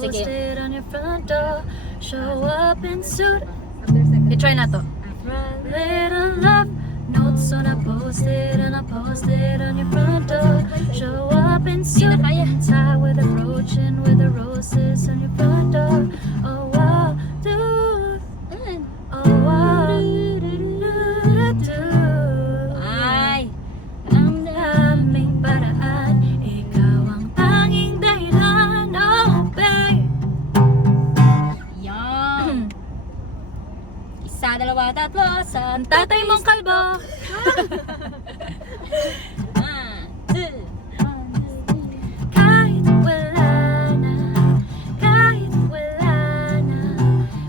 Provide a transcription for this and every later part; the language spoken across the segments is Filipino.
Sige. posted on your front door. Show up in suit. I-try na to. Little love notes on a post-it and I posted on your front door. Show up in suit and tie with a brooch and with the roses on your front door. Oh wow, dude. Oh wow, Ay. Ang daming paraan, ikaw ang tanging dahilan. Oh babe. Yan. Isa, dalawa, tatlo. Sa Ang tatay mong kalbo. Kahit wala na, kahit wala na,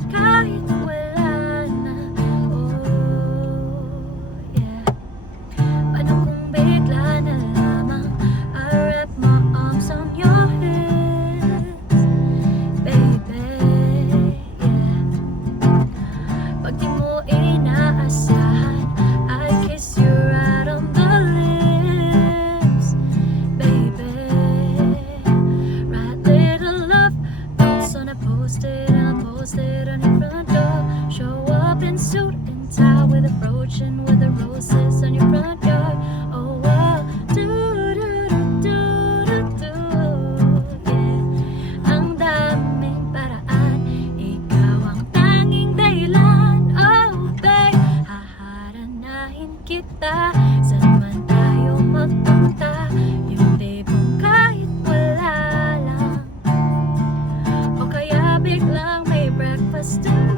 kahit wala na, oh yeah. Paano kung bigla na lamang I wrap my arms on your hips, baby, yeah. Pag di mo inaasahan, I kiss you right on the lips, baby. Write little love notes on a post-it and I posted on your front door. Show up in suit and tie with a brooch and with the roses on your front yard. Oh wow, do do do do do do, yeah. Ang daming paraan, ikaw ang tanging dahilan. Oh babe, haharanahin kita, saan man tayo magpunta. Yung tipong kahit wala lang, o kaya biglang may breakfast in